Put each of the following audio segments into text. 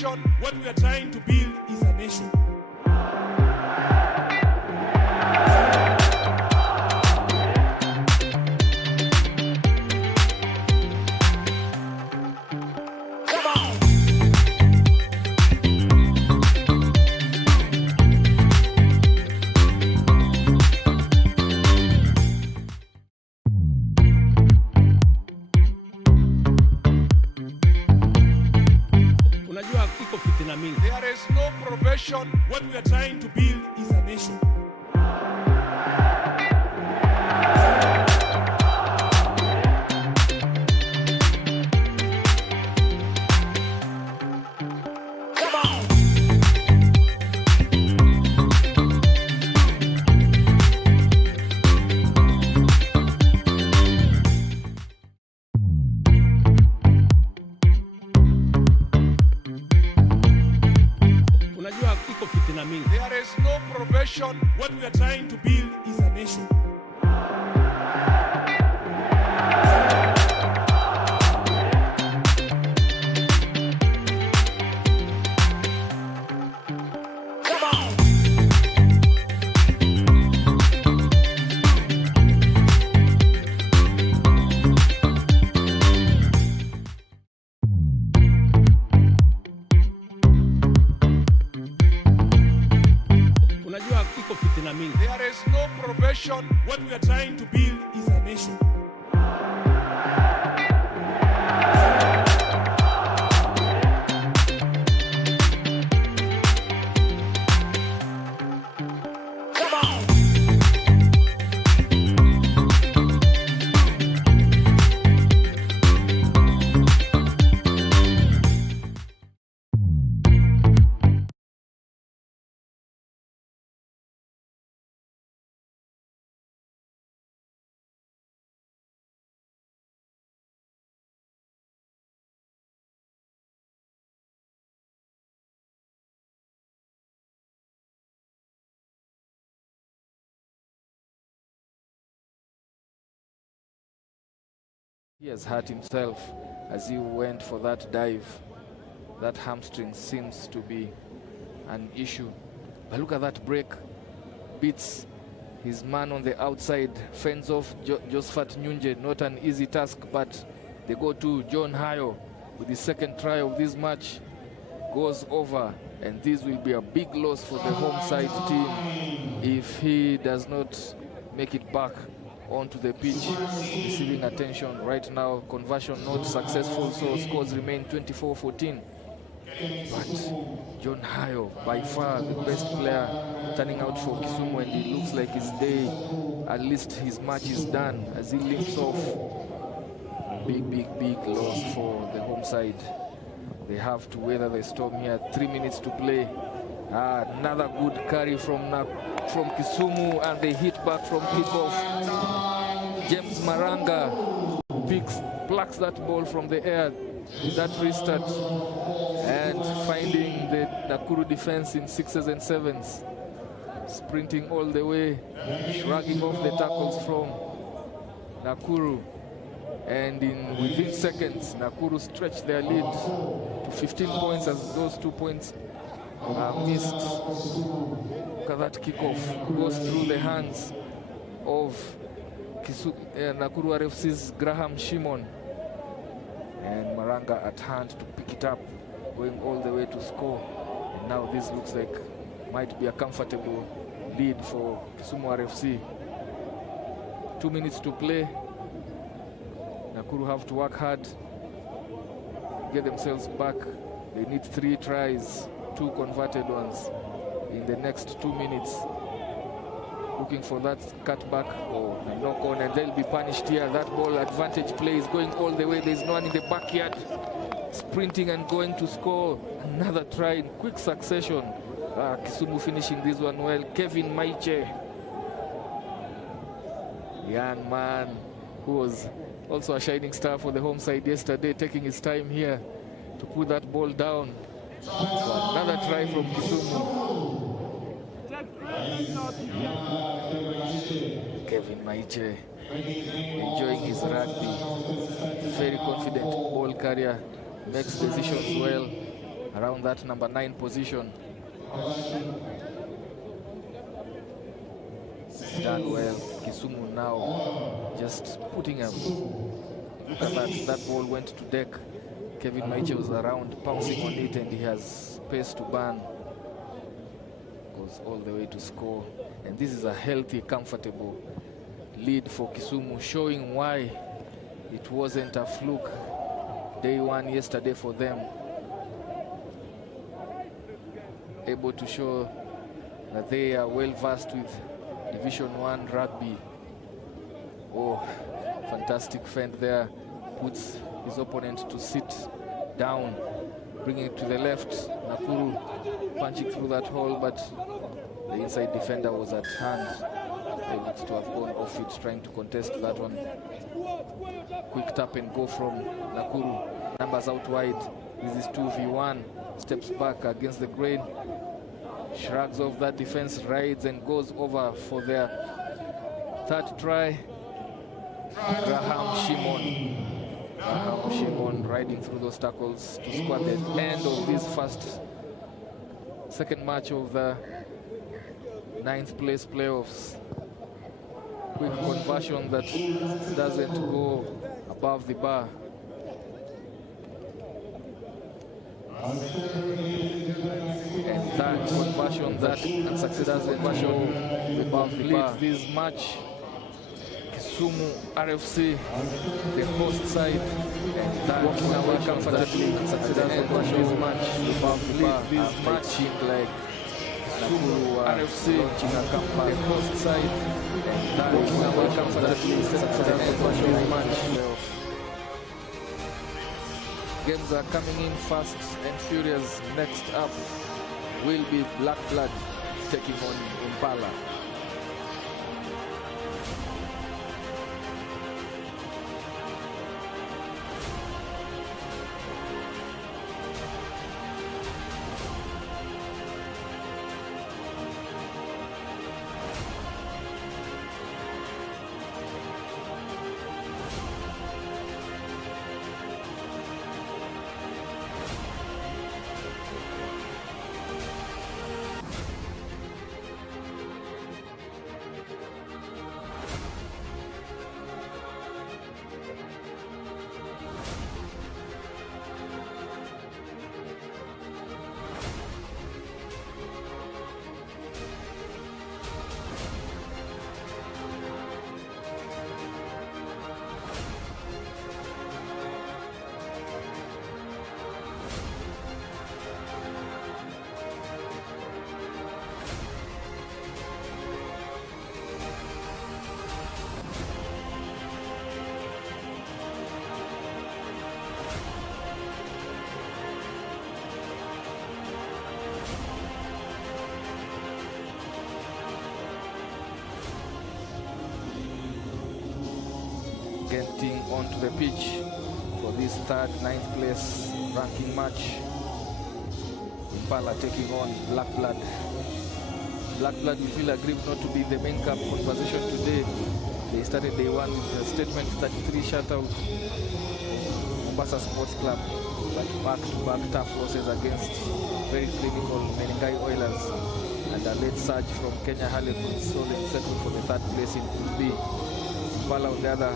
profession. What we are trying to build is a nation. There is no profession. What we are trying to build is a nation. There is no profession. What we are trying to build is a nation. There is no profession. What we are trying to build is a nation. He has hurt himself as he went for that dive. That hamstring seems to be an issue. But look at that break. Beats his man on the outside, fends off Josephat Nyunje. Not an easy task, but they go to John Hayo with the second try of this match. Goes over, and this will be a big loss for the home side team if he does not make it back onto the pitch. Receiving attention right now. Conversion not successful, so scores remain 24-14. But John Hayo, by far the best player, turning out for Kisumu, and it looks like his day, at least his match is done as he limps off. Big loss for the home side. They have to weather the storm here. 3 minutes to play. Another good carry from Kisumu, and they hit back from kickoff. James Maranga plucks that ball from the air with that restart, and finding the Nakuru defense in 6s and 7s. Sprinting all the way, shrugging off the tackles from Nakuru. And within seconds, Nakuru stretched their lead to 15 points as those 2 points are missed. Look at that kickoff. Goes through the hands of Nakuru RFC's Graham Shimon. And Maranga at hand to pick it up, going all the way to score. And now this looks like might be a comfortable lead for Kisumu RFC. 2 minutes to play. Nakuru have to work hard, get themselves back. They need 3 tries, 2 converted ones in the next 2 minutes. Looking for that cutback or a knock on, and they'll be punished here. That ball advantage play is going all the way. There's no one in the backyard. Sprinting and going to score. Another try in quick succession. Kisumu finishing this one well. Kevin Maiche, young man who was also a shining star for the home side yesterday, taking his time here to put that ball down. So another try from Kisumu. Kevin Maiche enjoying his rugby. Very confident ball carrier, makes decisions well. around that number 9 position. Done well. Kisumu now just putting a look at that. That ball went to deck. Kevin Maiche was around, pouncing on it, and he has space to burn. Goes all the way to score. And this is a healthy, comfortable lead for Kisumu, showing why it wasn't a fluke day one yesterday for them. Able to show that they are well versed with Division 1 rugby. Oh, fantastic fend there. Puts his opponent to sit down, bringing it to the left. Nakuru punching through that hole, but the inside defender was at hand. They looked to have gone off it, trying to contest that one. Quick tap and go from Nakuru. Numbers out wide. This is 2v1. Steps back against the grain. Shrugs off that defense, rides and goes over for their third try. Graham Shimon riding through those tackles to score at the end of this second match of the 9th place playoffs. Quick conversion that doesn't go above the bar. And that conversion, that unsuccessful conversion above the bar. This match, Kisumu RFC, the host side, and that walking away comfortably. Unsuccessful conversion match above the bar. This match seemed like Kisumu RFC launching a comeback. The host side, and that walking away comfortably. Unsuccessful conversion match. Games are coming in fast and furious. Next up will be Black Blood taking on Impala. Getting onto the pitch for this third 9th place ranking match. Impala taking on Black Blood. Black Blood will feel aggrieved not to be the main cup conversation today. They started day one with a statement 33 shutout. Mombasa Sports Club, but back-to-back tough losses against very clinical Menengai Oilers and a late surge from Kenya Harlequins, so they settled for the third place in Pool B. Impala on the other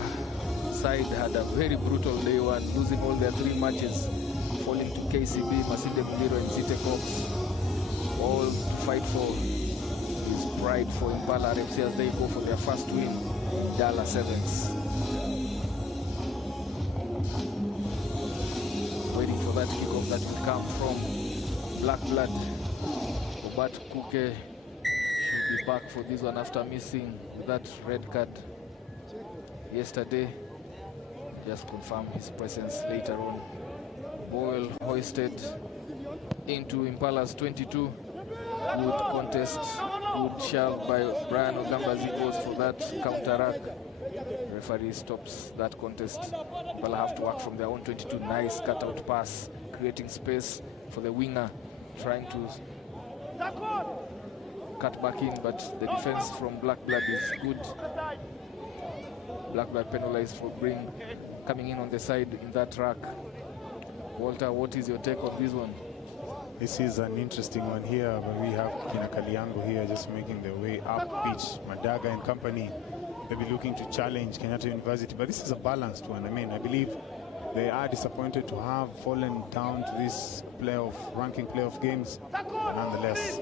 side had a very brutal day one, losing all their 3 matches, falling to KCB, Masinde Muliro and Zite Cox, all to fight for his pride for Impala RFC as they go for their first win, Dala Sevens. Waiting for that kickoff that will come from Black Blood. Obat Kuke should be back for this one after missing that red card yesterday. Just confirm his presence later on. Boyle hoisted into Impala's 22. Good contest, good shove by Brian Ogambazi goes for that counter-rack. Referee stops that contest. Impala have to work from their own 22. Nice cut-out pass, creating space for the winger, trying to cut back in, but the defense from Black Blood is good. Black Blood penalized for coming in on the side in that track. Walter, what is your take on this one? This is an interesting one here, but we have Kina Kaliango here just making their way up pitch. Madaga and company, they'll be looking to challenge Kenyatta University, but this is a balanced one. I mean, I believe they are disappointed to have fallen down to this ranking playoff games. Nonetheless,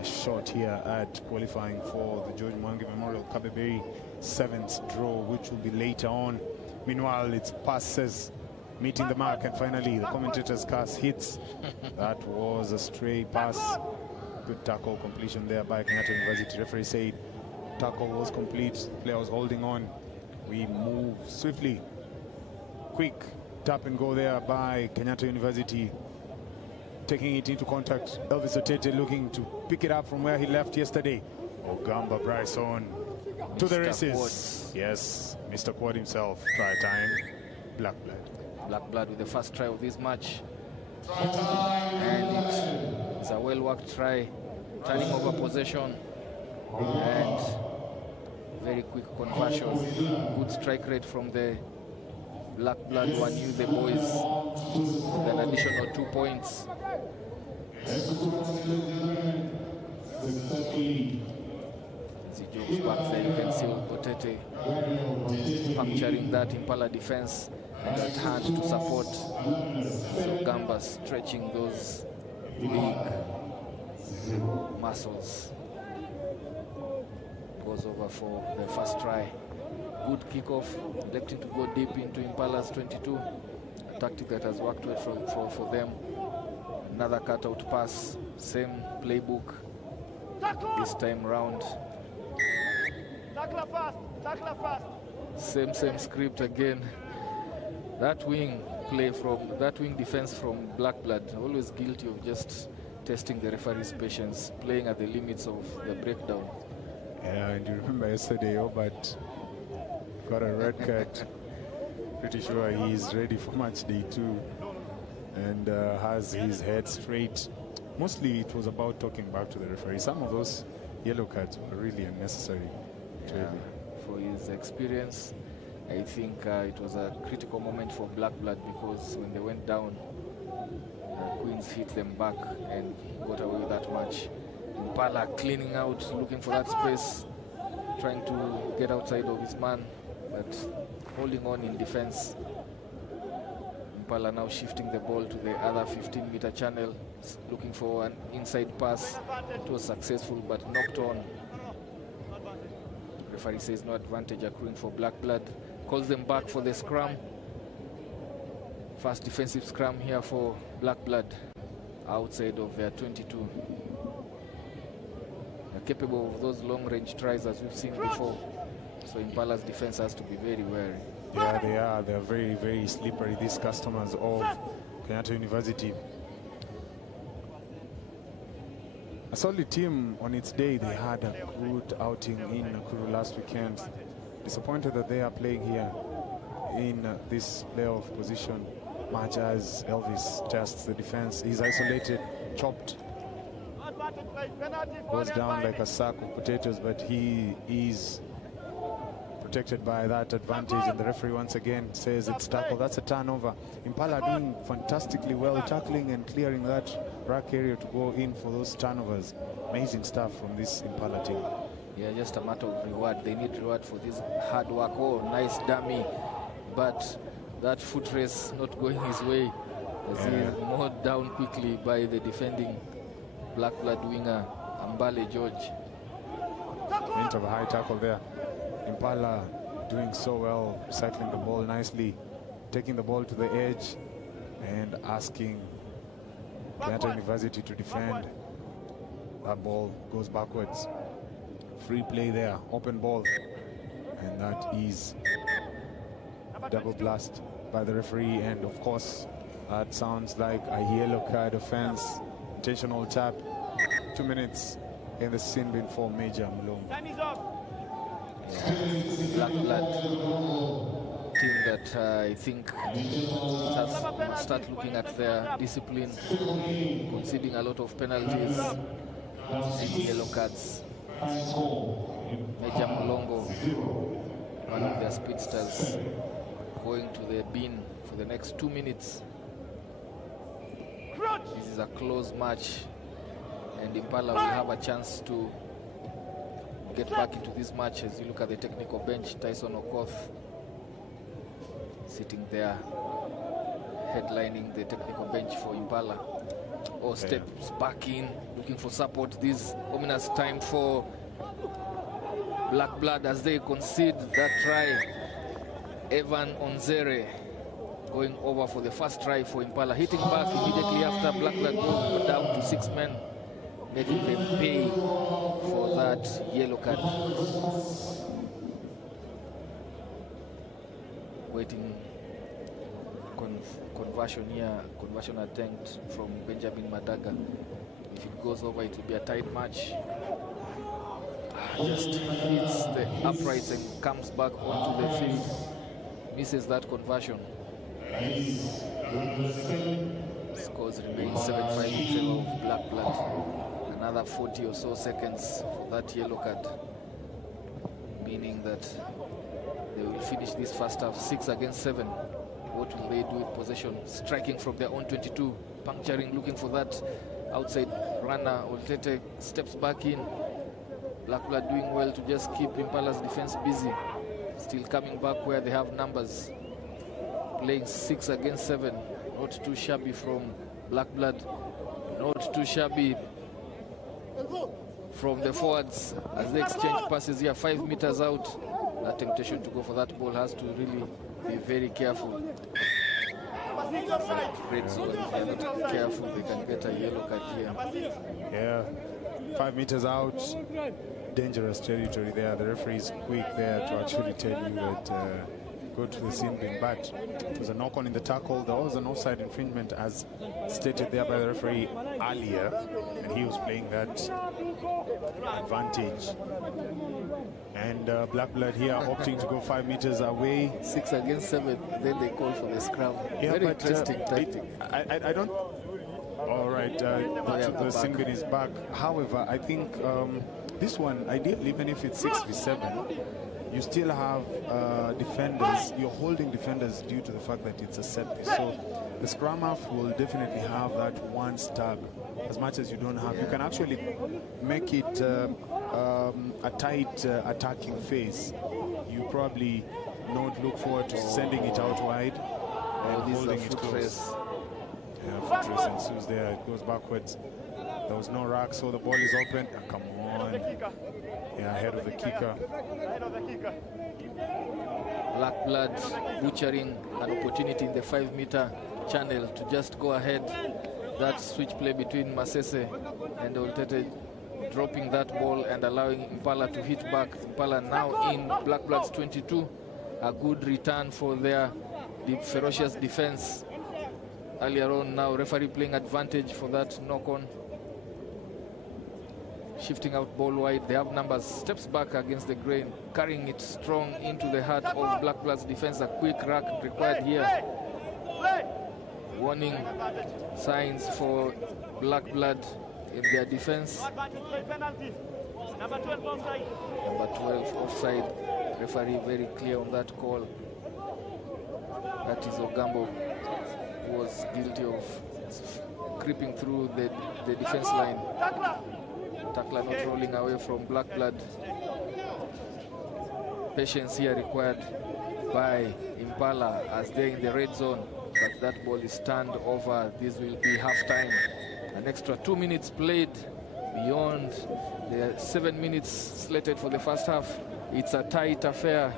a shot here at qualifying for the George Mwangi Memorial Kabeberi Sevens draw, which will be later on. Meanwhile, it's passes meeting the mark, and finally the commentator's cast hits. That was a stray pass. Good tackle completion there by Kenyatta University. Referee said tackle was complete. Player was holding on. We move swiftly. Quick tap and go there by Kenyatta University. Taking it into contact. Elvis Otete looking to pick it up from where he left yesterday. Ogamba Bryson to the races. Quad. Yes, Mr. Quad himself. Try time. Black blood. Black blood with the first try of this match. And it's a well-worked try. Turning over possession. And very quick conversion. Good strike rate from the Black blood. One knew the boys with an additional 2 points. As he jogs back there, you can see Otete puncturing that Impala defense and that hand to support. So Gamba stretching those big muscles. Goes over for the first try. Good kickoff, electing to go deep into Impala's 22. A tactic that has worked well for them. Another cutout pass, same playbook this time round. Same script again. That wing defense from Black Blood, always guilty of just testing the referee's patience, playing at the limits of the breakdown. Yeah, and you remember yesterday, Obert got a red card. Pretty sure he's ready for match day 2 and has his head straight. Mostly it was about talking back to the referee. Some of those yellow cards were really unnecessary. Yeah, for his experience, I think it was a critical moment for Black Blood, because when they went down, Queens hit them back and got away with that match. Impala cleaning out, looking for that space, trying to get outside of his man, but holding on in defense. Impala now shifting the ball to the other 15-meter channel, looking for an inside pass. It was successful but knocked on. Referee says no advantage accruing for Black Blood. Calls them back for the scrum. First defensive scrum here for Black Blood outside of their 22. They're capable of those long-range tries as we've seen before. So Impala's defense has to be very wary. Yeah, they are. They're very, very slippery, these customers of Kenyatta University. A solid team on its day. They had a good outing in Nakuru last weekend. Disappointed that they are playing here in this playoff position. Much as Elvis tests the defense. He's isolated, chopped. Goes down like a sack of potatoes, but he is protected by that advantage, and the referee once again says it's tackle. That's a turnover. Impala doing fantastically well, tackling and clearing that rack area to go in for those turnovers. Amazing stuff from this Impala team. Yeah, just a matter of reward. They need reward for this hard work. Oh, nice dummy, but that foot race not going his way as he is mowed down quickly by the defending Black Blood winger Ambale George. Hint of a high tackle there. Impala doing so well, recycling the ball nicely, taking the ball to the edge and asking Kenyatta University to defend. That ball goes backwards. Free play there, open ball, and that is double blast by the referee, and of course that sounds like a yellow card offense, intentional tap. 2 minutes in the sin bin for Major Mulongo. Black Blood team that I think must start looking at their discipline, conceding a lot of penalties and yellow cards. Major Mulongo, one of their speedsters, going to the bin for the next 2 minutes. This is a close match, and Impala will have a chance to get back into this match. As you look at the technical bench, Tyson Okoth sitting there, headlining the technical bench for Impala. Steps back in, looking for support. This ominous time for Black Blood as they concede that try. Evan Onzere going over for the first try for Impala, hitting back immediately after Black Blood goes down to 6 men, making them pay for that yellow card. Waiting conversion here, conversion attempt from Benjamin Madaga. If it goes over, it will be a tight match. Just hits the uprights and comes back onto the field. Misses that conversion. Scores remain 7-5 in favor of Black Blood. Another 40 or so seconds for that yellow card, meaning that they will finish this first half 6-7. What will they do with possession? Striking from their own 22, puncturing, looking for that outside runner. Oltete steps back in. Black Blood doing well to just keep Impala's defense busy. Still coming back where they have numbers. Playing 6-7. Not too shabby from Black Blood. Not too shabby from the forwards as they exchange passes here 5 meters out. That temptation to go for that ball has to really be very careful. Red zone, if they're not careful, they can get a yellow card here. Yeah, 5 meters out, dangerous territory there. The referee is quick there to actually tell you that go to the scene bin, but it was a knock on in the tackle. There was an offside infringement as stated there by the referee earlier, and he was playing that advantage. And Black Blood here opting to go 5 meters away. 6-7, then they call for the scrum. Yeah, very interesting tactic. I don't... All right, the sin bin is back. However, I think this one, ideally, even if it's 6v7, you still have defenders. You're holding defenders due to the fact that it's a set piece. So the scrum half will definitely have that one stab. As much as you don't have, you can actually make it a tight attacking phase. You probably not look forward to sending it out wide and holding it close. Yeah, foot race ensues there. It goes backwards. There was no rack, so the ball is open. Come on. Yeah, ahead of the kicker. Black Blood butchering an opportunity in the 5-meter channel to just go ahead. That switch play between Masese and Oltete, dropping that ball and allowing Impala to hit back. Impala now in Black Blood's 22. A good return for their ferocious defense. Earlier on, now referee playing advantage for that knock-on. Shifting out ball wide. They have numbers. Steps back against the grain, carrying it strong into the heart of Black Blood's defense. A quick rack required here. Warning signs for Black Blood in their defense. Number 12 offside. Referee very clear on that call. That is Ogambo, who was guilty of creeping through the defense line. Tackler not rolling away from Black Blood. Patience here required by Impala as they're in the red zone. But that ball is turned over. This will be half-time. An extra 2 minutes played beyond the 7 minutes slated for the first half. It's a tight affair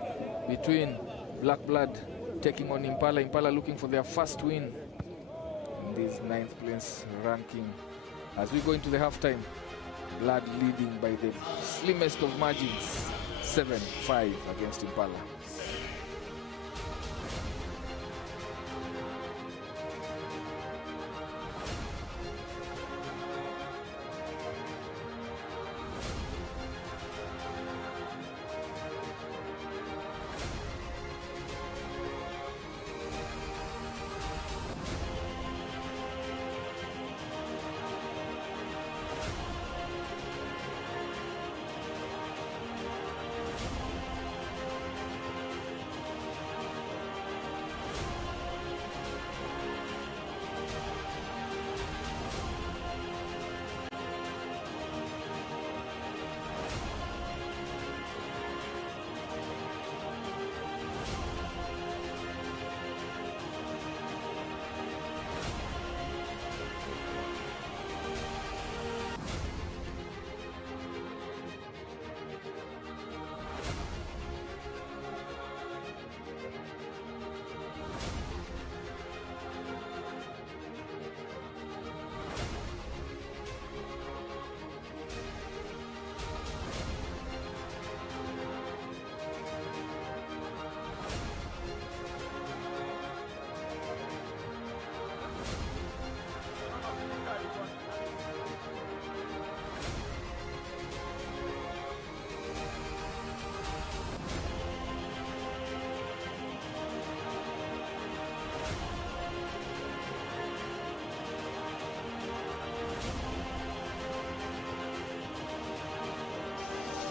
between Black Blood taking on Impala. Impala looking for their first win in this 9th place ranking. As we go into the halftime, Blood leading by the slimmest of margins, 7-5 against Impala.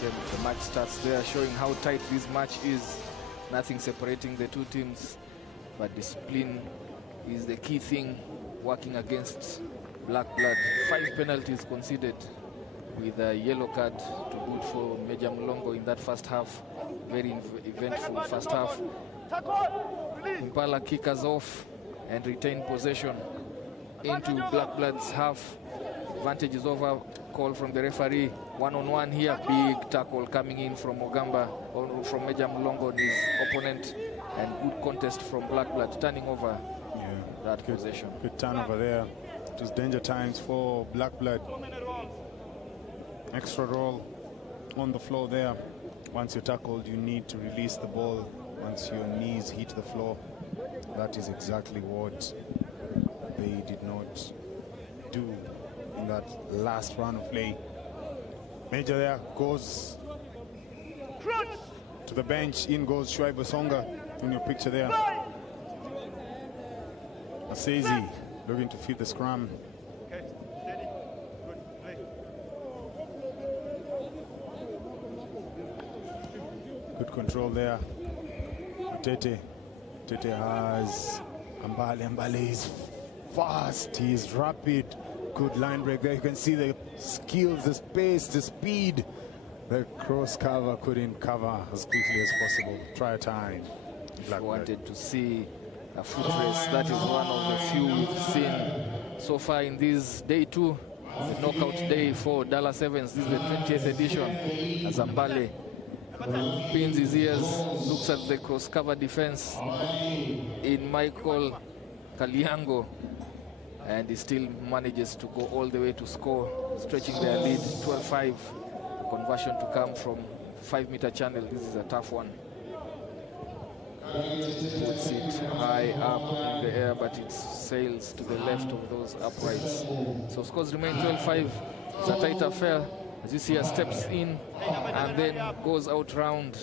them. The match starts there, showing how tight this match is. Nothing separating the two teams, but discipline is the key thing working against Black Blood. 5 penalties conceded, with a yellow card to boot for Major Mulongo in that first half. Very eventful first half. Impala kick us off and retain possession into Black Blood's half. Advantage is over. Call from the referee. One-on-one here. Big tackle coming in from Ogamba, or from Major Mulongo on his opponent, and good contest from Black Blood, turning over that possession. Good turnover there. It was danger times for Black Blood. Extra roll on the floor there. Once you're tackled, you need to release the ball. Once your knees hit the floor, that is exactly what they did not do in that last round of play. Major there goes to the bench. In goes Shuaibu Songa in your picture there. Asezi looking to feed the scrum. Good control there. Tete has Ambale. Ambale is fast, he is rapid. Good line break there. You can see the skills, the space, the speed. The cross cover couldn't cover as quickly as possible. Try time. If you wanted to see a foot race, that is one of the few we've seen so far in this day 2, the knockout day for Dala Sevens. This is the 20th edition. As Ambale pins his ears, looks at the cross cover defense in Michael Kaliango, and he still manages to go all the way to score, stretching their lead. 12-5. Conversion to come from 5-meter channel. This is a tough one. Puts it high up in the air, but it sails to the left of those uprights. So scores remain 12-5. It's a tight affair. As you see, he steps in and then goes out round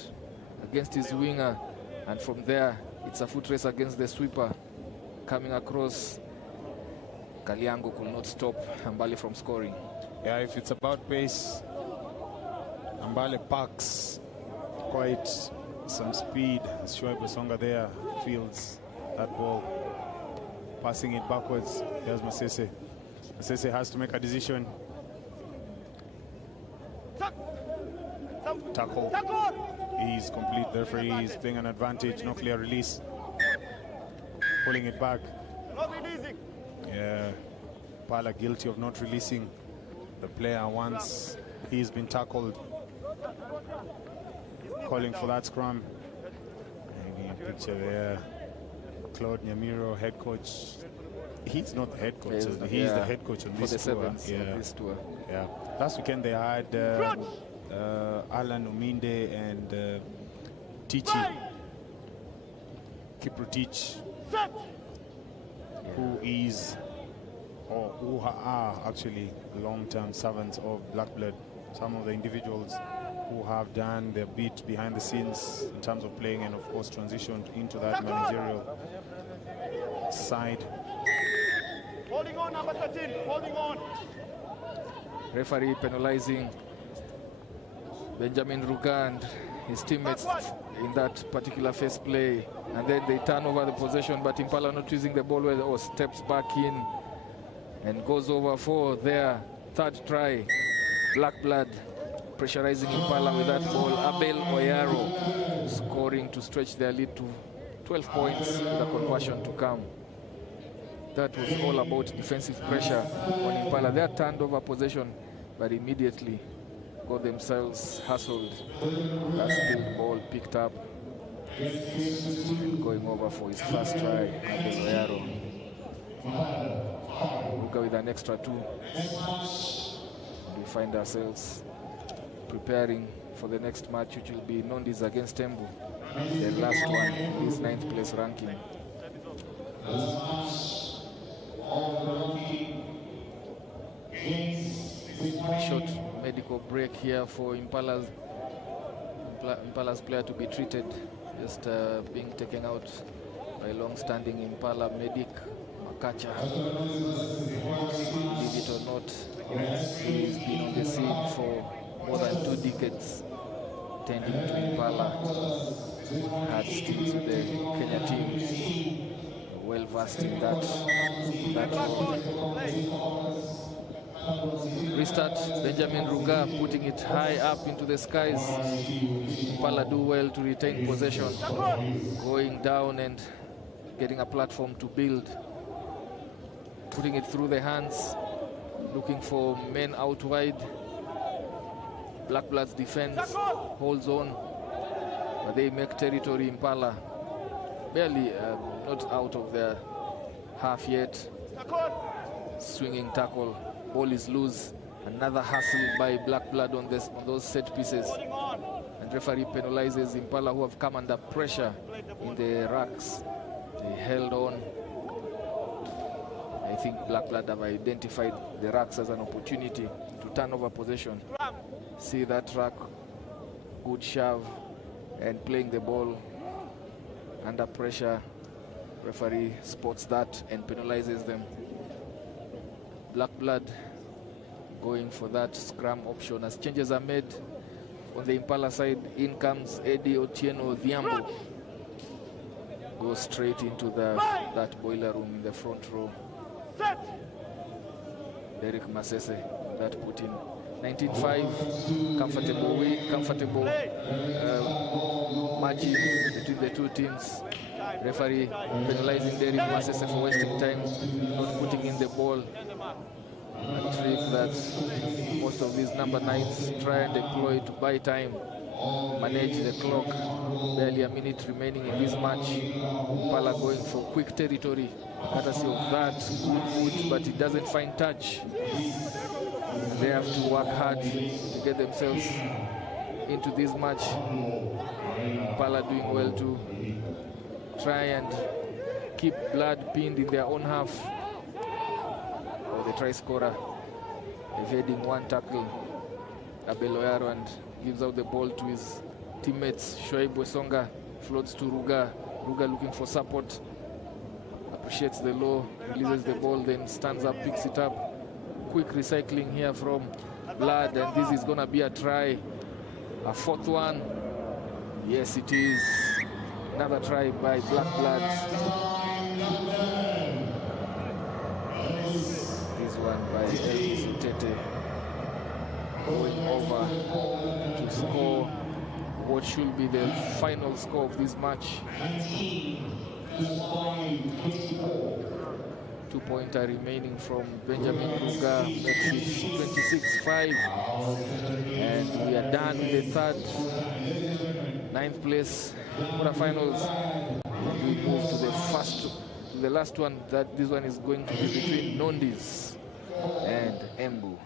against his winger. And from there, it's a foot race against the sweeper. Coming across, Kaliango could not stop Ambale from scoring. Yeah, if it's about pace, Ambale packs quite some speed. Shuaibu Songa there fields that ball, passing it backwards. Here's Masese. Masese has to make a decision. Tackle. He's complete. The referee is playing an advantage. No clear release. Pulling it back. Yeah. Pala guilty of not releasing the player once he's been tackled. Calling for that scrum. Maybe a picture there. Claude Nyamiro, head coach. He's not the head coach. He's the head coach on this tour. This tour. Yeah. Last weekend they had Alan Ominde and Tichi. Kiprotich, who is, or who are actually long-term servants of Black Blood. Some of the individuals who have done their bit behind the scenes in terms of playing, and of course transitioned into that managerial side. Holding on, number 13, holding on. Referee penalizing Benjamin Ruga and his teammates in that particular first play, and then they turn over the possession, but Impala not using the ball well, or steps back in and goes over for their third try. Black Blood pressurizing Impala with that ball. Abel Oyaro scoring to stretch their lead to 12 points, the conversion to come. That was all about defensive pressure on Impala. They had turned over possession, but immediately got themselves hustled. That spilled ball picked up and going over for his first try. Abel Oyaro. Ruga with an extra 2. We find ourselves preparing for the next match, which will be Nondis against Tembu, the last one in this 9th place ranking. Short medical break here for Impala's player to be treated, just being taken out by long-standing Impala medic Makacha. Believe it or not, he's been on the scene for more than 2 decades. tending to Impala. Had stints with the Kenya teams. Well versed in that role. Restart, Benjamin Ruga putting it high up into the skies. Impala do well to retain possession, going down and getting a platform to build. Putting it through the hands, looking for men out wide. Black Bloods defense holds on, but they make territory. Impala barely not out of their half yet. Swinging tackle, ball is loose. Another hustle by Black Blood on those set pieces. And referee penalizes Impala, who have come under pressure in the racks. They held on. I think Black Blood have identified the racks as an opportunity to turn over possession. See that rack, good shove, and playing the ball under pressure. Referee spots that and penalizes them. Black Blood going for that scrum option as changes are made on the Impala side. In comes Eddie Otieno Dhiambo. Goes straight into that boiler room in the front row. Derek Masese, that put in 19-5. Comfortable margin between the two teams. Referee penalizing Derek Masese for wasting time, not putting in the ball. A trick that most of these number 9s try and deploy to buy time, manage the clock. Barely a minute remaining in this match. Impala going for quick territory, courtesy of that good foot, but it doesn't find touch. They have to work hard to get themselves into this match. Impala doing well to try and keep Blood pinned in their own half. The try scorer evading one tackle, Abeloyaro, and gives out the ball to his teammates. Shoaib Wesonga floats to Ruga. Ruga looking for support, appreciates the low, releases the ball, then stands up, picks it up. Quick recycling here from Blood, and this is gonna be a try, a fourth one. Yes, it is. Another try by Black Blood. One by Elvis Tete, going over to score what should be the final score of this match. 2-pointer remaining from Benjamin Ruga, makes it 26-5, and we are done with the third, 9th place quarterfinals. And we move to the last one. That this one is going to be between Nondis and Embu.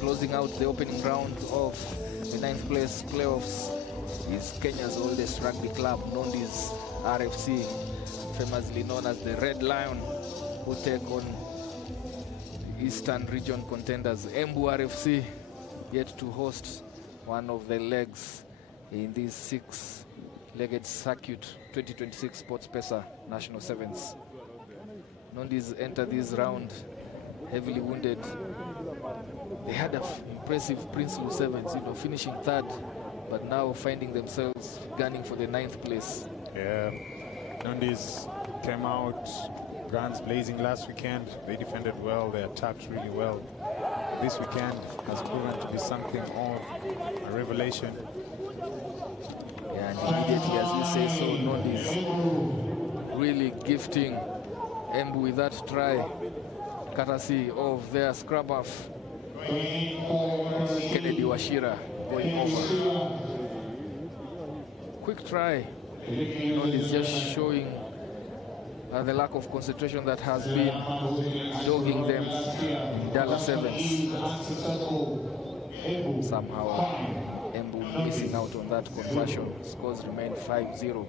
Closing out the opening round of the 9th place playoffs is Kenya's oldest rugby club, Nondis RFC, famously known as the Red Lion, who take on Eastern region contenders Embu RFC, yet to host one of the legs in this 6-legged circuit 2026 SportPesa National Sevens. Nondis enter this round heavily wounded. They had an impressive Princely Sevens, finishing third, but now finding themselves gunning for the 9th place. Yeah, Nondis came out guns blazing last weekend. They defended well, they attacked really well. This weekend has proven to be something of a revelation. Yeah, and immediately, as you say so, Nondis really gifting Embu with that try, courtesy of their scrub half, Kennedy Washira, going over. Quick try Nondi's just showing the lack of concentration that has been dogging them in Dala Sevens. Somehow, Embu missing out on that conversion. Scores remain 5-0.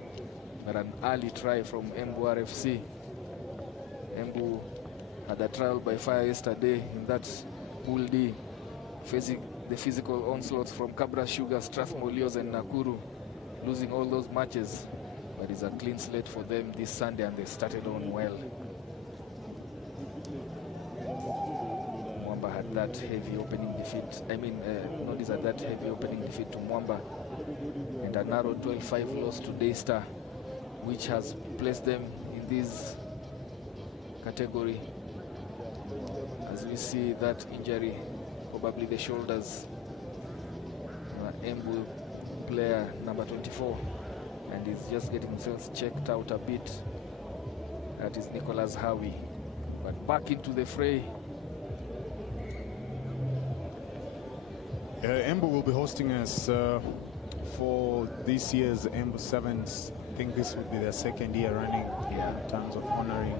But an early try from Embu RFC. Embu had a trial by fire yesterday in that Pool D, facing the physical onslaughts from Cabra Sugar, Strathmore Leos and Nakuru, losing all those matches. But it's a clean slate for them this Sunday, and they started on well. Mwamba had that heavy opening defeat. Nondi's had that heavy opening defeat to Mwamba, and a narrow 12-5 loss to Daystar, which has placed them in this category. As we see that injury, probably the shoulders, Embu player number 24, and he's just getting himself checked out a bit. That is Nicholas Howie. But back into the fray. Embu will be hosting us for this year's Embu Sevens. I think this would be their second year running in terms of honoring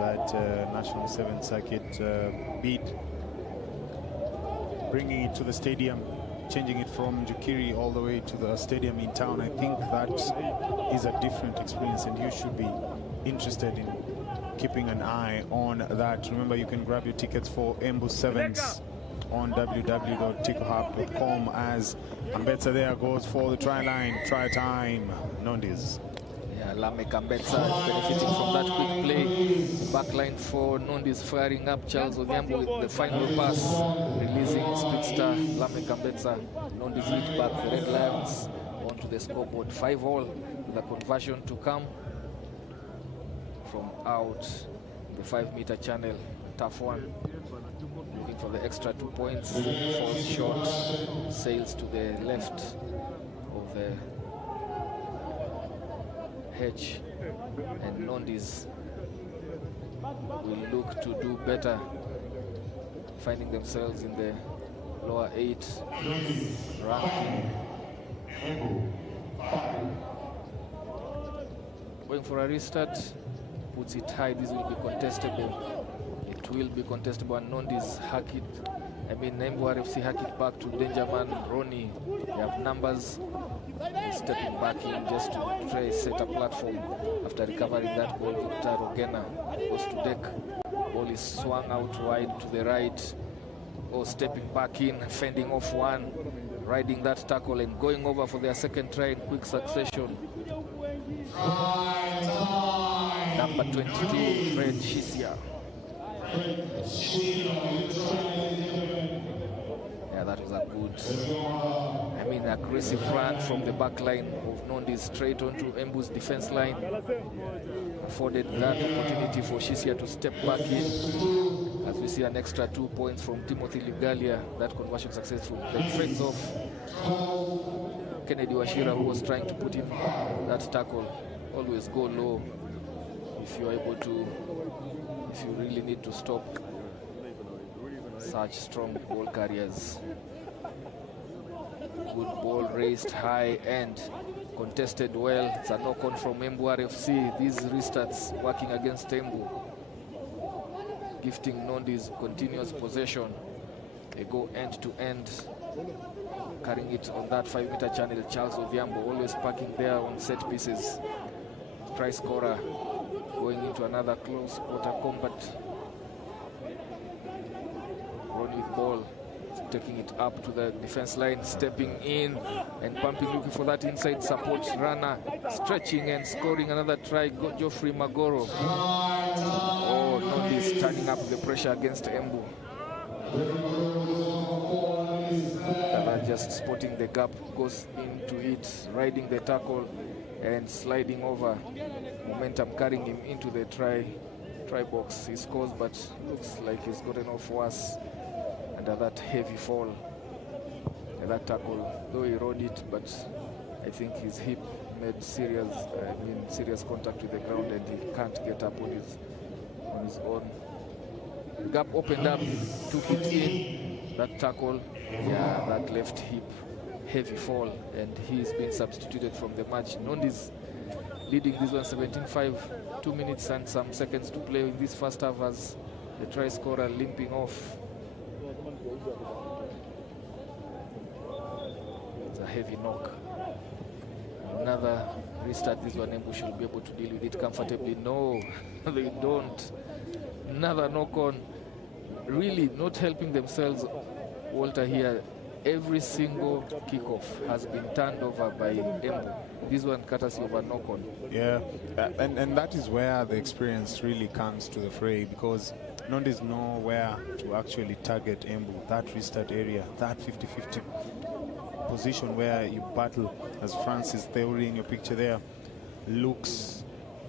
that National Sevens Circuit bid, bringing it to the stadium, changing it from Jukiri all the way to the stadium in town. I think that is a different experience, and you should be interested in keeping an eye on that. Remember, you can grab your tickets for Embu Sevens on www.ticketHub.com as Ambetsa there goes for the try line. Try time, Nondi's. Yeah, Lamek Ambetsa benefiting from that quick play. Backline for Nondi's firing up. Charles Odhiambo with the final pass, releasing split star Lamek Ambetsa. Nondi's hit back the Red Lions onto the scoreboard. 5-all, the conversion to come from out the 5-meter channel. Tough one. Looking for the extra 2 points. Falls short. Sails to the left of the hedge. And Nondi's will look to do better, finding themselves in the lower 8 ranking. Going for a restart. Puts it high. This will be contestable. It will be contestable, and Nondi's hack it. Embu RFC hack it back to Dangerman Ronnie. They have numbers. Stepping back in just to try set a platform after recovering that ball. Victor Rogena goes to deck. Ball is swung out wide to the right. Stepping back in, fending off one, riding that tackle and going over for their second try in quick succession. Number 22, Fred Shisia. Yeah, that was a good, aggressive run from the back line of Nondi straight onto Embu's defense line. Afforded that opportunity for Shisia to step back in. As we see an extra 2 points from Timothy Ligalia, that conversion successful. The friends of Kennedy Washira, who was trying to put in that tackle. Always go low if you're able to, if you really need to stop such strong ball carriers. Good ball raised high and contested well. It's a knock-on from Embu RFC. These restarts working against Embu, gifting Nondi's continuous possession. They go end to end, carrying it on that 5-meter channel. Charles Odhiambo always parking there on set pieces. Try scorer going into another close quarter combat. Ronnie with ball, taking it up to the defense line, stepping in and pumping, looking for that inside support runner, stretching and scoring another try. Geoffrey Magoro. Nondi turning up the pressure against Embu. Dala just spotting the gap, goes into it, riding the tackle and sliding over. Momentum carrying him into the try box. He scores, but looks like he's gotten off worse under that heavy fall. And that tackle, though he rode it, but I think his hip made serious contact with the ground, and he can't get up on his own. The gap opened up, took it in. That tackle, yeah, that left hip, heavy fall, and he's been substituted from the match. Nondi's leading this one 17-5, 2 minutes and some seconds to play in this first half as the try scorer limping off. It's a heavy knock. Another restart. This one, Embu should be able to deal with it comfortably. No, they don't. Another knock on. Really not helping themselves, Walter, here. Every single kickoff has been turned over by Embu. This one courtesy of a knock on. Yeah, and that is where the experience really comes to the fray, because Nondis know where to actually target Embu, that restart area, that 50-50 position where you battle, as Francis Theory in your picture there looks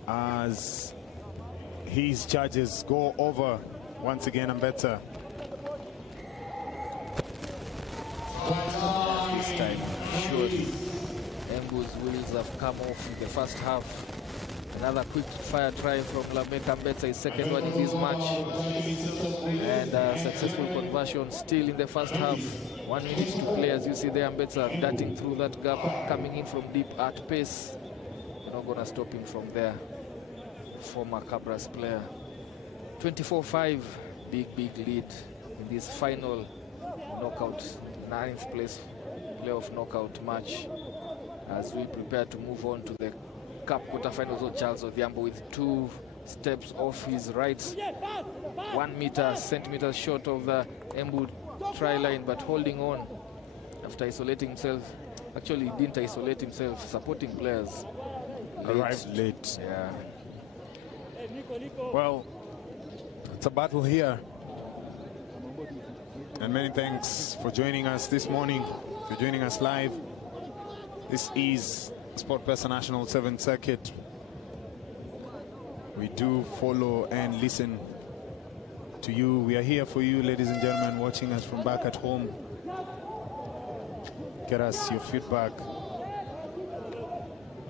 as his charges go over once again and better. This time, surely, Embu's wheels have come off in the first half. Another quick fire try from Lameka Mbetsa, his second one in this match. And a successful conversion still in the first half. 1 minute to play, as you see there, Mbetsa darting through that gap, coming in from deep at pace. You're not going to stop him from there. Former Cabras player. 24-5, big lead in this final knockout, 9th place playoff knockout match, as we prepare to move on to the Cup quarterfinals. Of Charles Odhiambo with 2 steps off his right, 1 centimeter short of the Embu try line, but holding on after isolating himself. Actually, he didn't isolate himself, supporting players. Arrived late. Yeah. Well, it's a battle here. And many thanks for joining us this morning, for joining us live. This is SportPesa National Sevens Circuit. We do follow and listen to you. We are here for you, ladies and gentlemen, watching us from back at home. Get us your feedback.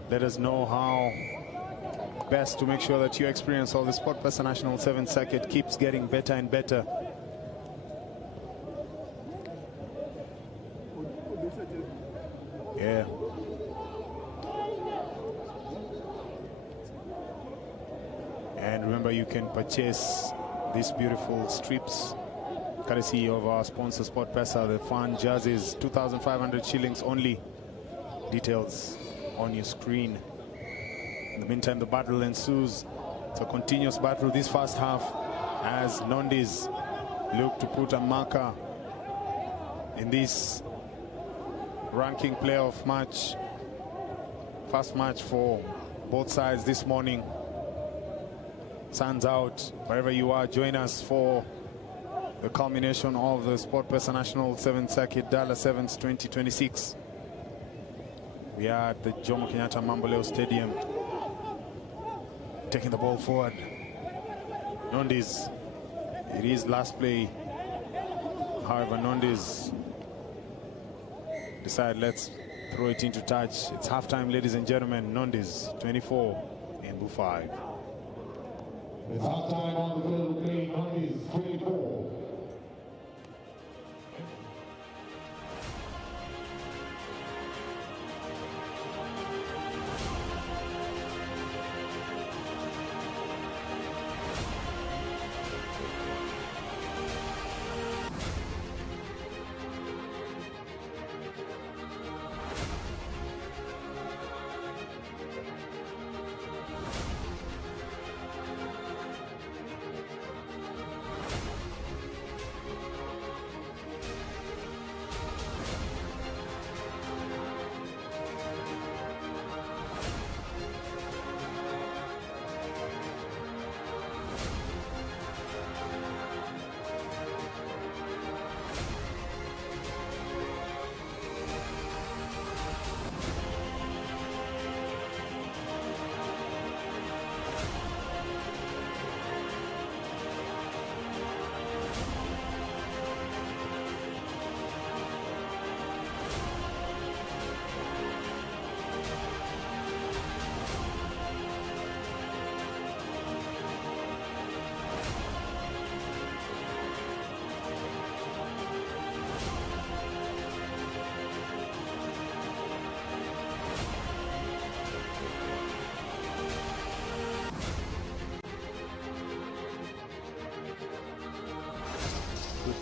Let us know how best to make sure that your experience of the SportPesa National Sevens Circuit keeps getting better and better. Yeah. And remember, you can purchase these beautiful strips courtesy of our sponsor SportPesa, the fun jerseys, 2,500 shillings only. Details on your screen. In the meantime, the battle ensues. It's a continuous battle this first half as Nondis look to put a marker in this ranking playoff match. First match for both sides this morning. Sun's out. Wherever you are, join us for the culmination of the SportPesa National Sevens Circuit Dala Sevens 2026. We are at the Jomo Kenyatta Mamboleo Stadium. Taking the ball forward. Nondis, it is last play. However, Nondis decide, let's throw it into touch. It's halftime, ladies and gentlemen. Nondis 24, Embu 5. It's halftime on the field of play. Nondis 24.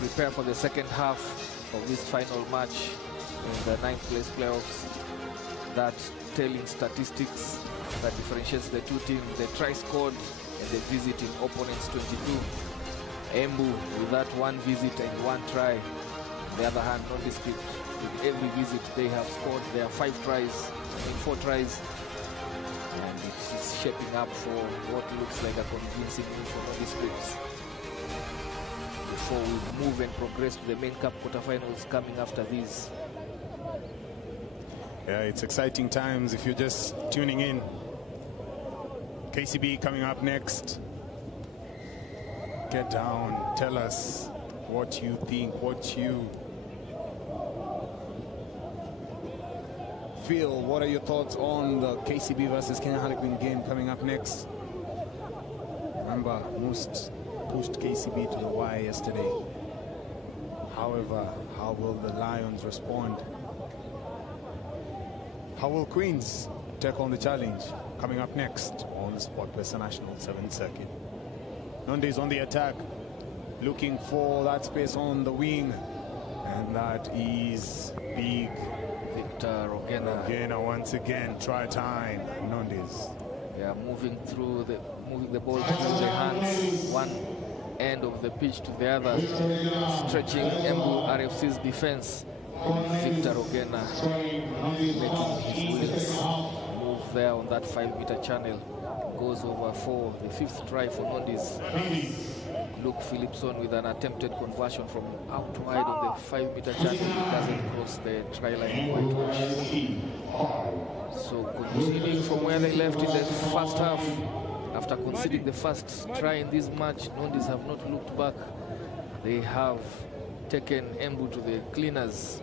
prepare for the second half of this final match in the 9th place playoffs. That telling statistics that differentiates the two teams, the try scored and the visiting opponents 22. Embu with that one visit and one try. On the other hand, nondescript, with every visit they have scored. There are 5 tries, 4 tries. And it is shaping up for what looks like a convincing win for nondescripts. Before we move and progress to the main cup quarterfinals coming after these. Yeah, it's exciting times if you're just tuning in. KCB coming up next. Get down, tell us what you think, what you feel. What are your thoughts on the KCB versus Kenya Rugby Union game coming up next? Remember, most pushed KCB to the wire yesterday. However, how will the Lions respond? How will Queens take on the challenge? Coming up next on the SportPesa National Sevens Circuit. Nonde's on the attack, looking for that space on the wing, and that is big. Victor Ogena. Ogena once again, try time. Nonde's. They are moving the ball through the hands, one end of the pitch to the other, stretching Embu RFC's defense. Victor Ogena making his wheels move there on that 5-meter channel. Goes over for the 5th try for Nondis. Luke Phillipson with an attempted conversion from out wide on the 5-meter channel. It doesn't cross the try line quite. So continuing from where they left in the first half, after conceding the first try in this match, Nondis have not looked back. They have taken Embu to the cleaners.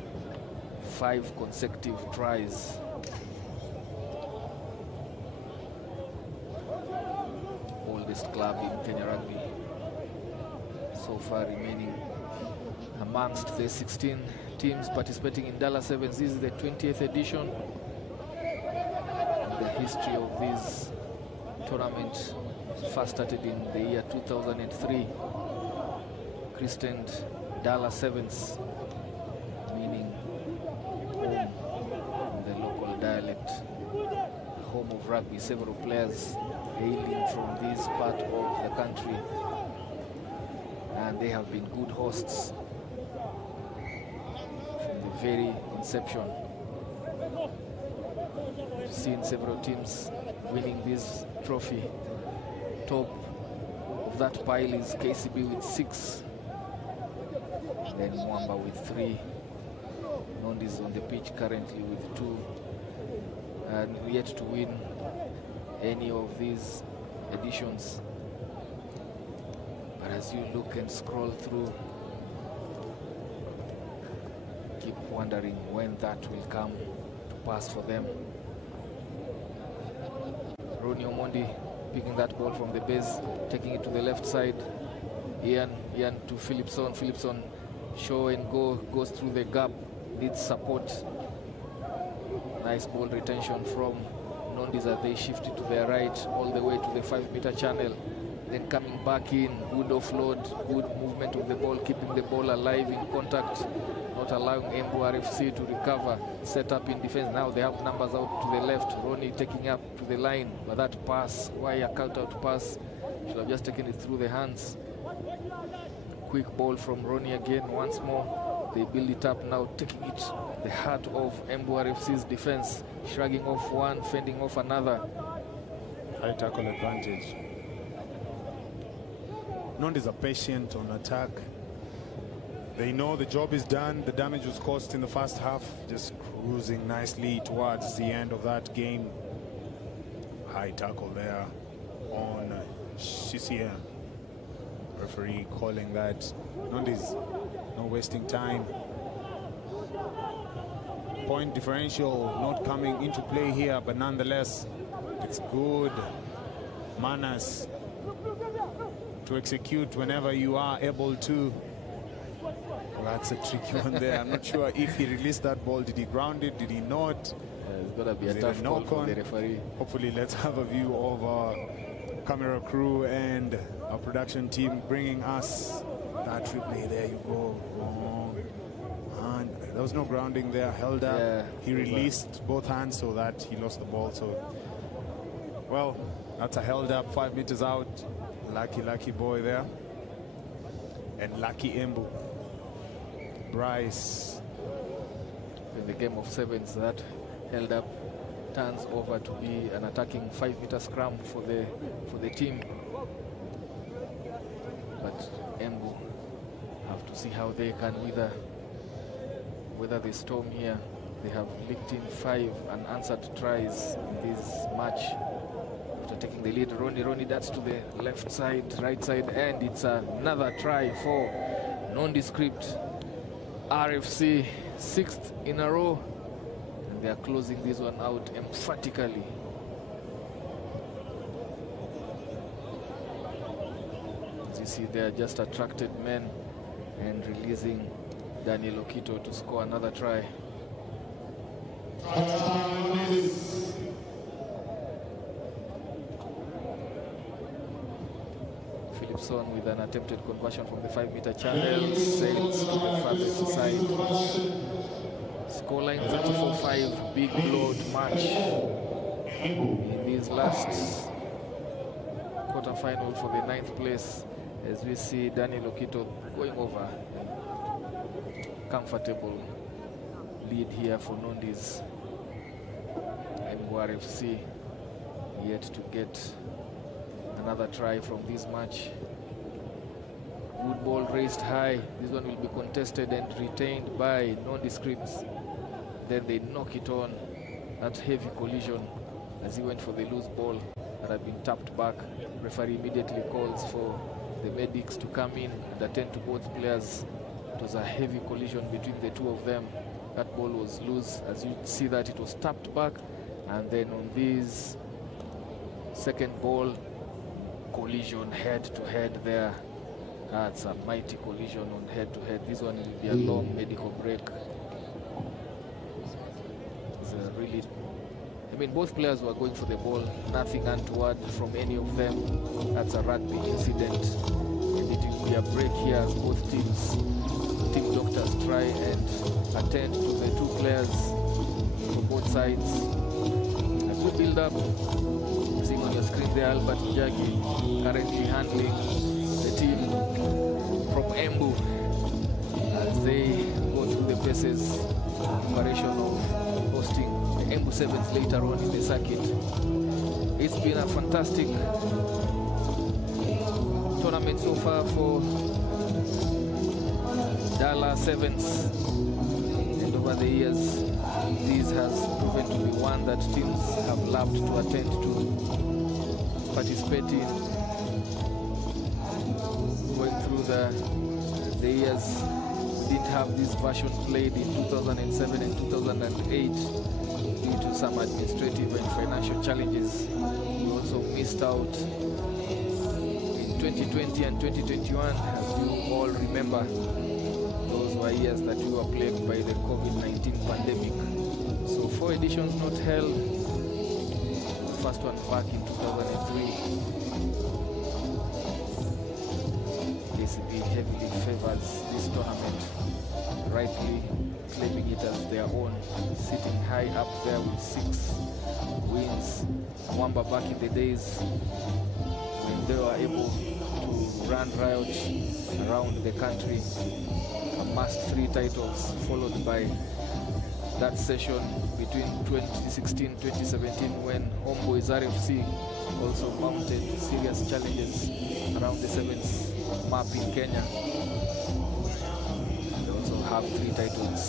5 consecutive tries. Oldest club in Kenya Rugby so far remaining amongst the 16 teams participating in Dala Sevens. This is the 20th edition. And the history of this tournament first started in the year 2003, christened Dala Sevens, meaning home in the local dialect, home of rugby. Several players hailing from this part of the country, and they have been good hosts from the very inception. We've seen several teams winning this trophy. Top of that pile is KCB with 6, then Mwamba with 3. Nondis on the pitch currently with 2, and yet to win any of these editions. But as you look and scroll through, keep wondering when that will come to pass for them. Ronnie Omondi picking that ball from the base, taking it to the left side. Ian to Phillipson. Phillipson show and go, goes through the gap, needs support. Nice ball retention from Nondis as they shifted to their right all the way to the 5-meter channel. Then coming back in, good offload, good movement of the ball, keeping the ball alive in contact, not allowing Embu RFC to recover, set up in defense. Now they have numbers out to the left. Ronnie taking up to the line, but that pass, why a cut-out pass, should have just taken it through the hands. Quick ball from Ronnie again, once more. They build it up now, taking it the heart of Embu RFC's defense, shrugging off one, fending off another. High tackle advantage. Nondis are patient on attack. They know the job is done. The damage was caused in the first half. Just cruising nicely towards the end of that game. High tackle there on Shisia. Referee calling that. Nondis no wasting time. Point differential not coming into play here, but nonetheless, it's good manners to execute whenever you are able to. Well, that's a tricky one there. I'm not sure if he released that ball. Did he ground it? Did he not? It's going to be a tough call for the referee. Hopefully, let's have a view of our camera crew and our production team bringing us that replay. There you go. Wrong. And there was no grounding there. Held up. Yeah, he released both hands so that he lost the ball. So, well, that's a held up 5 meters out. Lucky boy there. And lucky Embu. Bryce. In the game of sevens, that held up turns over to be an attacking 5-meter scrum for the team. But Embu have to see how they can weather the storm here. They have licked in 5 unanswered tries in this match. After taking the lead, Ronnie that's to the left side, right side, and it's another try for nondescript RFC, 6th in a row. And they are closing this one out emphatically. As you see, they are just attracted men and releasing Daniel Okito to score another try. Philipson with an attempted conversion from the 5-meter channel, sails to the farthest side. Scoreline 34-5, big blowout match in this last quarterfinal for the 9th place, as we see Daniel Okito going over. Comfortable lead here for Nondis. MRFC yet to get another try from this match. Good ball raised high. This one will be contested and retained by nondescripts. Then they knock it on. That heavy collision as he went for the loose ball that had been tapped back. Referee immediately calls for the medics to come in and attend to both players. It was a heavy collision between the two of them. That ball was loose. As you see that it was tapped back, and then on this second ball, collision head to head there. That's a mighty collision on head to head. This one will be a long medical break. It's a really, I mean, both players were going for the ball. Nothing untoward from any of them. That's a rugby incident, and it will be a break here as both team doctors try and attend to the two players from both sides. As we build up, seeing on your screen there, Albert Njagi currently handling the team from Embu as they go through the paces preparation of hosting the Embu Sevens later on in the circuit. It's been a fantastic tournament so far for Dala Sevens, and over the years this has proven to be one that teams have loved to attend to, participate in. Going through the years, we didn't have this version played in 2007 and 2008 due to some administrative and financial challenges. We also missed out in 2020 and 2021, as you all remember. Those were years that we were plagued by the COVID-19 pandemic. So 4 editions not held. The first one back in 2003. KCB heavily favors this tournament, rightly claiming it as their own, sitting high up there with 6 wins. Wamba back in the days when they were able to run riot around the country, amassed 3 titles, followed by that session between 2016-2017 when Homeboys RFC also mounted serious challenges around the 7th map in Kenya. They also have 3 titles.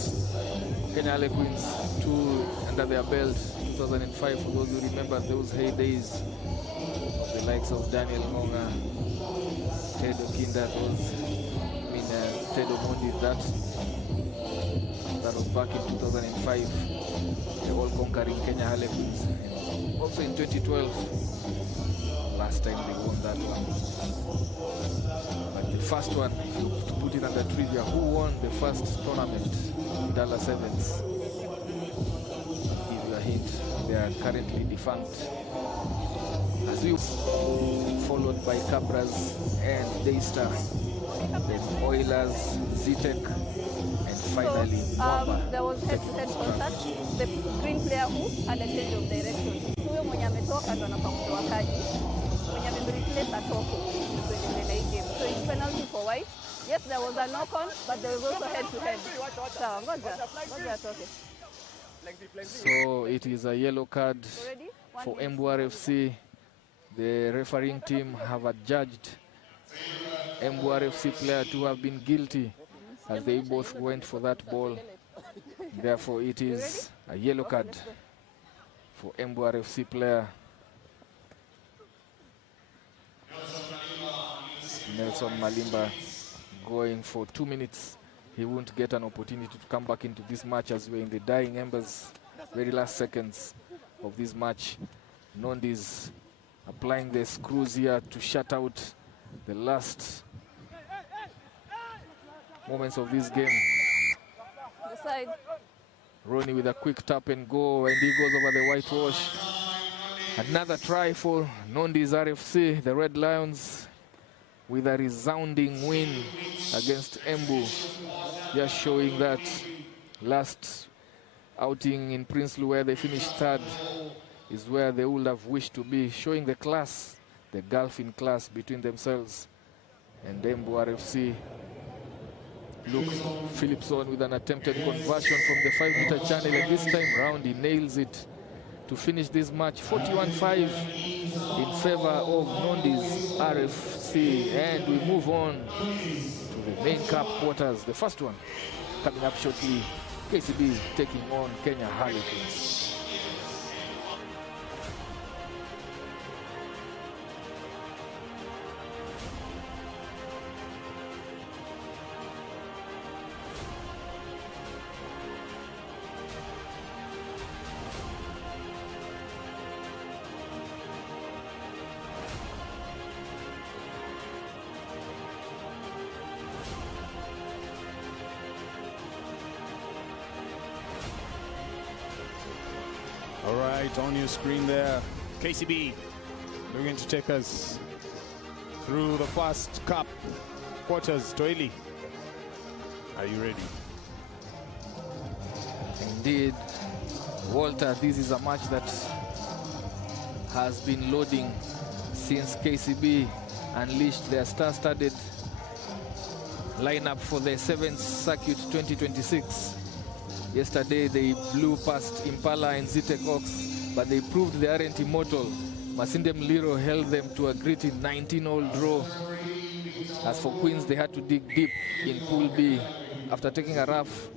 Kenya Harlequins, 2 under their belt, 2005, for those who remember those heydays. The likes of Daniel Ngonga, Ted Okinda, Ted Omondi, that was back in 2005. The all-conquering Kenya Harlequins. Also in 2012, last time they won that one. But the first one, if you to put it under trivia, who won the first tournament in Dala Sevens? Give you a hint, they are currently defunct. As we followed by Cabras and Daystar. then Oilers, Zitek, and finally Mwamba. There was head-to-head contact. The green player who had a change of direction. Huyo mwenye ametoka ndo anapakua wakaji. Mwenye amereplace atoke tuendelee na hii game. So it's penalty for white. Yes, there was a knock-on, but there was also head-to-head. Sawa, ngoja atoke. So it is a yellow card for Embu RFC. The refereeing team have adjudged Embu RFC player to have been guilty as they both went for that ball. Therefore, it is a yellow card for Embu RFC player Nelson Malimba, going for 2 minutes. He won't get an opportunity to come back into this match as we're in the dying embers, very last seconds of this match. Nondi's applying the screws here to shut out the last moments of this game. The side. Ronnie with a quick tap and go, and he goes over the whitewash. Another try for Nondi's RFC, the Red Lions, with a resounding win against Embu. Just showing that last outing in Prinsloo where they finished third is where they would have wished to be, showing the class, the gulf in class between themselves. And Embu RFC. Luke Philipson with an attempted conversion from the 5-meter channel, and this time round he nails it to finish this match 41-5 in favor of Nondi's RFC. And we move on to the main cup quarters. The first one coming up shortly, KCB taking on Kenya Harlequins. All right, on your screen there, KCB looking to take us through the first cup quarters. Toili, are you ready? Indeed, Walter, this is a match that has been loading since KCB unleashed their star-studded lineup for the Sevens Circuit 2026. Yesterday they blew past Impala and Zitek Ox, but they proved they aren't immortal. Masinde Mliro held them to a gritty 19-all draw. As for Queens, they had to dig deep in Pool B. After taking a rough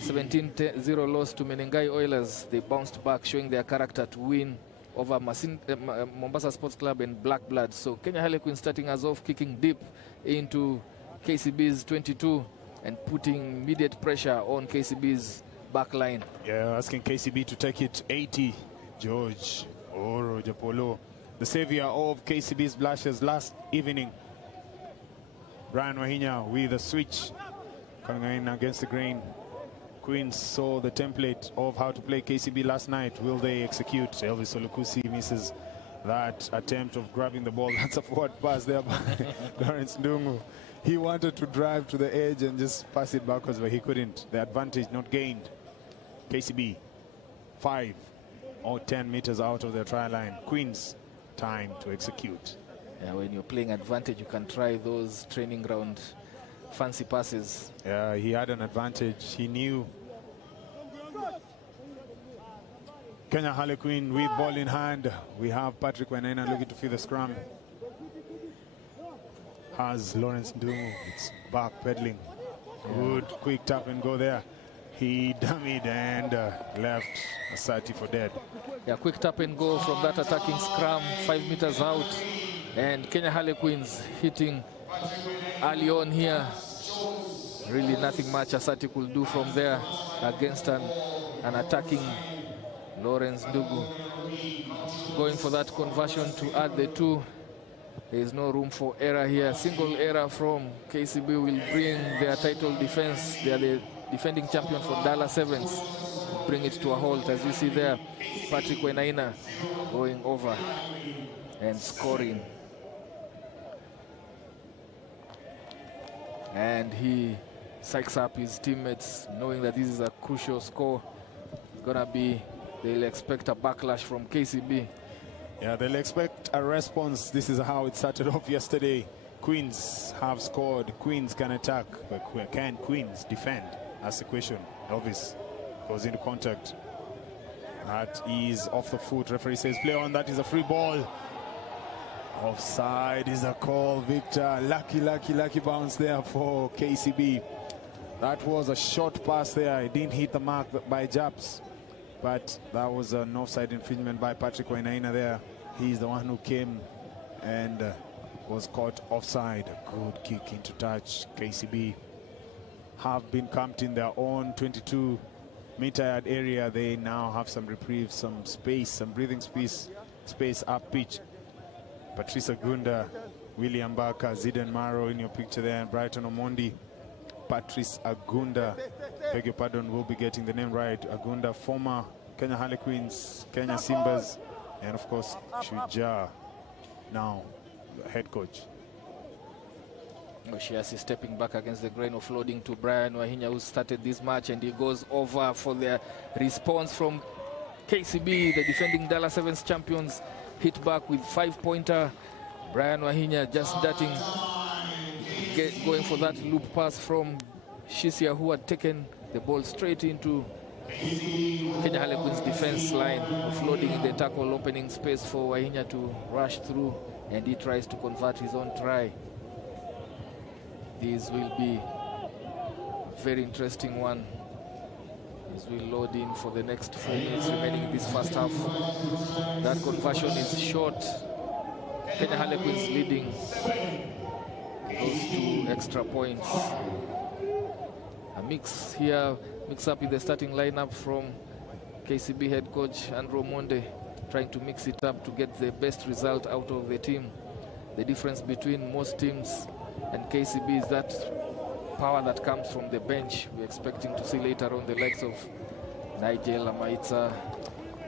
17-0 loss to Menengai Oilers, they bounced back, showing their character to win over Mombasa Sports Club and Black Blood. So Kenya Harlequins starting us off, kicking deep into KCB's 22 and putting immediate pressure on KCB's back line. Yeah, asking KCB to take it 80. George Oro Japolo, the savior of KCB's blushes last evening. Brian Wahinya with a switch coming in against the grain. Queens saw the template of how to play KCB last night. Will they execute? Elvis Olukusi misses that attempt of grabbing the ball. That's a forward pass there by Lawrence Ndungu. He wanted to drive to the edge and just pass it backwards, but he couldn't. The advantage not gained. KCB 5 or 10 meters out of their try line. Queens, time to execute. Yeah, when you're playing advantage, you can try those training ground fancy passes. Yeah, he had an advantage. He knew. Kenya Harlequin with ball in hand. We have Patrick Wenena looking to feed the scrum. Has Lawrence Ndungu. It's back pedaling. Good quick tap and go there. He dummied and left Asati for dead. Yeah, quick tap and go from that attacking scrum, 5 meters out. And Kenya Harlequins hitting early on here. Really nothing much Asati could do from there against an attacking Lawrence Ndugu. Going for that conversion to add the 2. There is no room for error here. Single error from KCB will bring their title defense. They are the defending champion for Dala Sevens. Bring it to a halt, as you see there. Patrick Wenaina going over and scoring. and he psychs up his teammates, knowing that this is a crucial score. It's gonna be, they'll expect a backlash from KCB. Yeah, they'll expect a response. This is how it started off yesterday. Queens have scored. Queens can attack, but can Queens defend? That's the question. Elvis goes into contact. That is off the foot. Referee says play on. That is a free ball. Offside is a call, Victor. Lucky bounce there for KCB. That was a short pass there. It didn't hit the mark by Japs, but that was an offside infringement by Patrick Wainaina there. He's the one who came and was caught offside. A good kick into touch. KCB have been camped in their own 22-meter yard area. They now have some reprieve, some space, some breathing space up pitch. Patrice Agunda, William Baka, Zidane Maro in your picture there, and Brighton Omondi. Patrice Agunda, beg your pardon, will be getting the name right. Agunda, former Kenya Harlequins, Kenya Simbas, and of course Shujaa, now the head coach. Oshiasi stepping back against the grain, offloading to Brian Wahinya, who started this match, and he goes over for the response from KCB, the defending Dala Sevens champions. Hit back with 5-pointer. Brian Wahinya just darting, going for that loop pass from Shisia, who had taken the ball straight into Kenya Harlequins defense line, offloading in the tackle, opening space for Wahinya to rush through, and he tries to convert his own try. This will be a very interesting one as we load in for the next 4 minutes remaining in this first half. That conversion is short. Kenya Harlequins leading those 2 extra points. A mix here, mix up in the starting lineup from KCB head coach Andrew Monde, trying to mix it up to get the best result out of the team. The difference between most teams and KCB is that power that comes from the bench. We're expecting to see later on the likes of Nigel Amaitsa.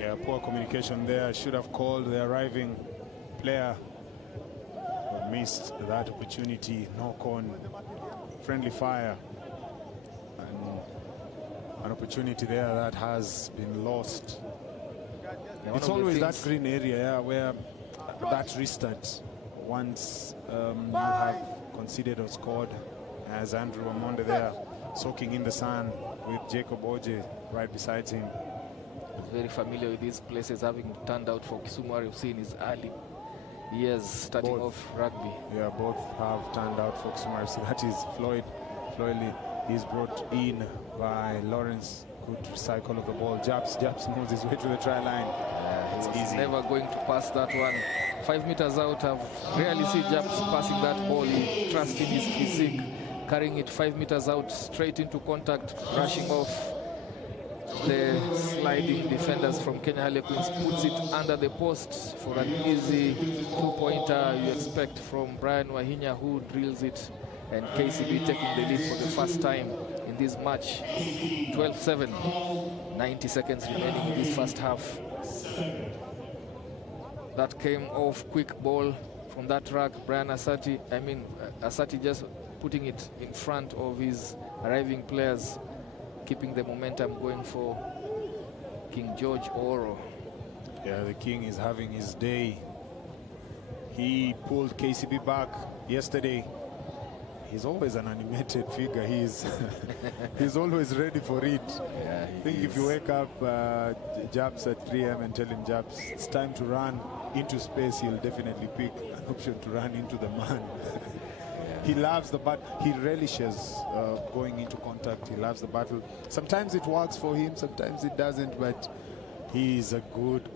Yeah, poor communication there. Should have called the arriving player, but missed that opportunity. Knock on, friendly fire, and an opportunity there that has been lost. Yeah, it's always that green area, yeah, where that restart, once you have conceded or scored, as Andrew Amonde there soaking in the sun with Jacob Oje right beside him. He's very familiar with these places, having turned out for Kisumu RFC in his early years starting off rugby. Yeah, both have turned out for Kisumu RFC. That is Floyd Lee. He's brought in by Lawrence. Good recycle of the ball. Japs moves his way to the try line. It's easy. Never going to pass that one. 5 meters out, I've rarely seen Japs passing that ball. He trusts in his physique, carrying it 5 meters out, straight into contact, rushing off the sliding defenders from Kenya Harlequins, puts it under the post for an easy 2-pointer you expect from Brian Wahinya, who drills it, and KCB taking the lead for the first time in this match. 12-7, 90 seconds remaining in this first half. That came off, quick ball from that rack. Brian Asati, Asati just putting it in front of his arriving players, keeping the momentum going for King George Oro. Yeah, the King is having his day. He pulled KCB back yesterday. He's always an animated figure. He's always ready for it. Yeah, I think if you wake up Japs at 3 a.m. and tell him, Japs, it's time to run into space, he'll definitely pick an option to run into the man. He loves the battle. He relishes going into contact. He loves the battle. Sometimes it works for him, sometimes it doesn't, but he's a good,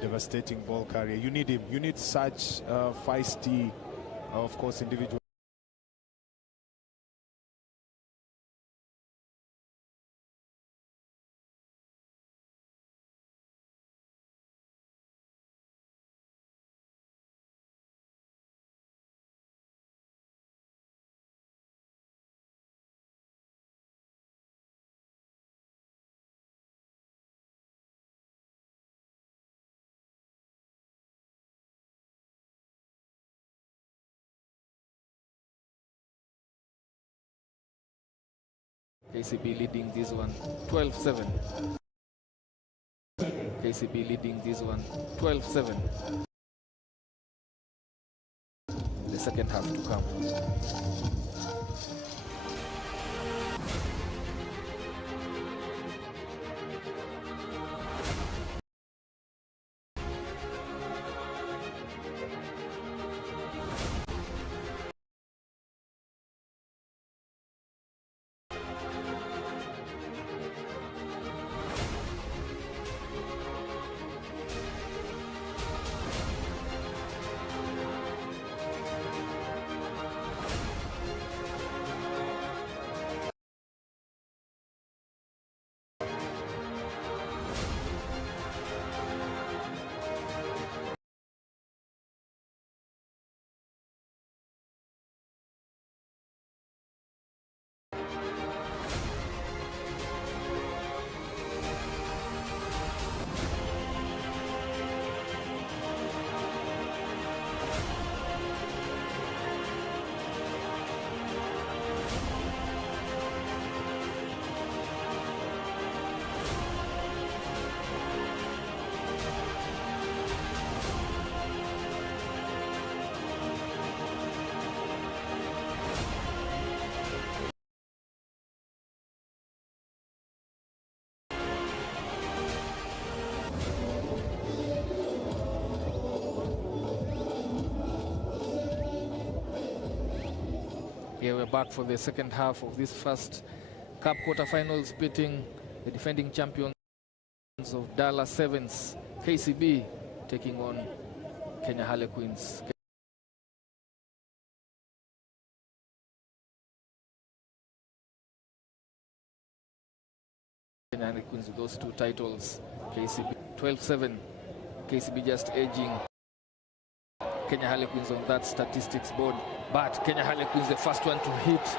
devastating ball carrier. You need him. You need such feisty, of course, individual. KCB leading this one 12-7. KCB leading this one 12-7. The second half to come. Here we're back for the second half of this first Cup quarterfinals, pitting the defending champions of Dala Sevens, KCB, taking on Kenya Harlequins. Kenya Harlequins with those two titles, KCB 12-7, KCB just edging Kenya Harlequins on that statistics board, but Kenya Harlequins the first one to hit